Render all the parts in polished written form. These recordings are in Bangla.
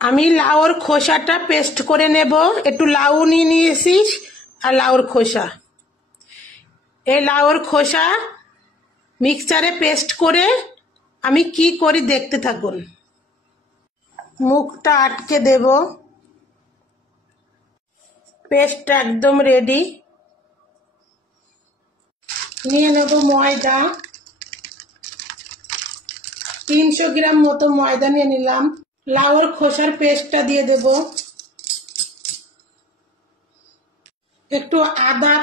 আমি লাউর খোসাটা পেস্ট করে নেব। একটু লাউ নিয়ে নিয়েছিস আর লাউর খোসা, এই লাউর খোসা মিক্সচারে পেস্ট করে আমি কি করি দেখতে থাকুন। মুখটা আটকে দেব। পেস্টটা একদম রেডি। নিয়ে নেব ময়দা, 300 গ্রাম মতো ময়দা নিয়ে নিলাম। লাউর খোসার পেস্টটা দিয়ে দেব। একটু আদা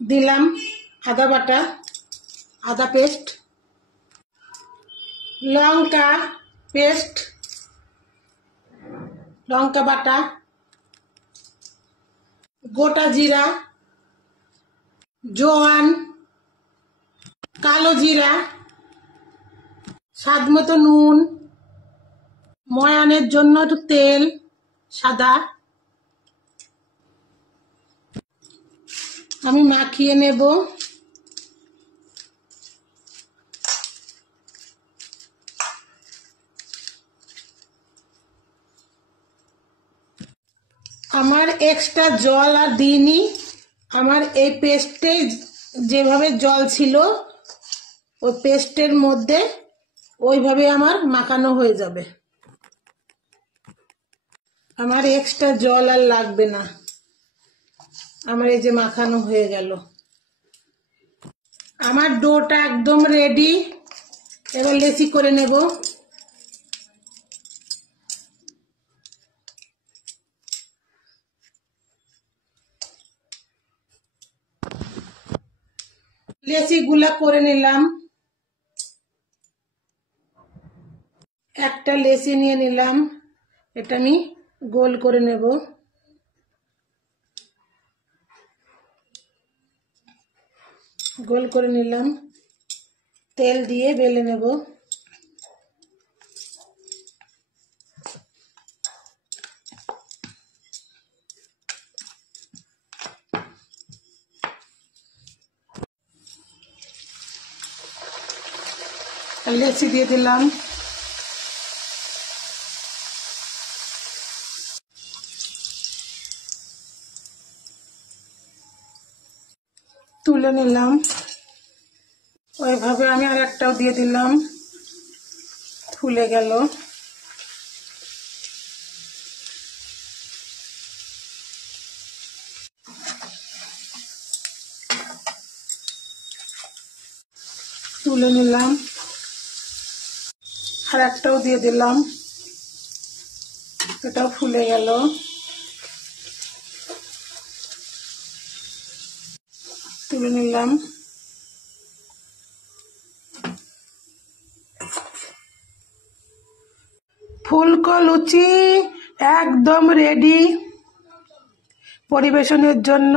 দিলাম, আদা বাটা, আদা পেস্ট, লঙ্কা পেস্ট, লঙ্কা বাটা, গোটা জিরা, জোয়ান, কালো জিরা, স্বাদ মতো নুন, ময়ানের জন্য একটু তেল সাদা। আমি মাখিয়ে নেব। আমার এক্সট্রা জল আর দিইনি, আমার এই পেস্টে যেভাবে জল ছিল ওই পেস্টের মধ্যে ওইভাবে আমার মাখানো হয়ে যাবে। আমার এক্সট্রা জল আর লাগবে না। আমার এই যে মাখানো হয়ে গেল। আমার ডোটা একদম রেডি। এবার লেচি করে নেব। লেচি গুলা করে নিলাম। একটা লেচি নিয়ে নিলাম, এটা আমি গোল করে নেব। গোল করে নিলাম, তেল দিয়ে বেলে নেব। লেচি দিয়ে দিলাম। তুলে নিলাম। ওইভাবে আমি আর একটাও দিয়ে দিলাম, ফুলে গেল। তুলে নিলাম, আর একটাও দিয়ে দিলাম, এটাও ফুলে গেল। তুলে নিলাম। ফুলকো লুচি একদম রেডি পরিবেশনের জন্য।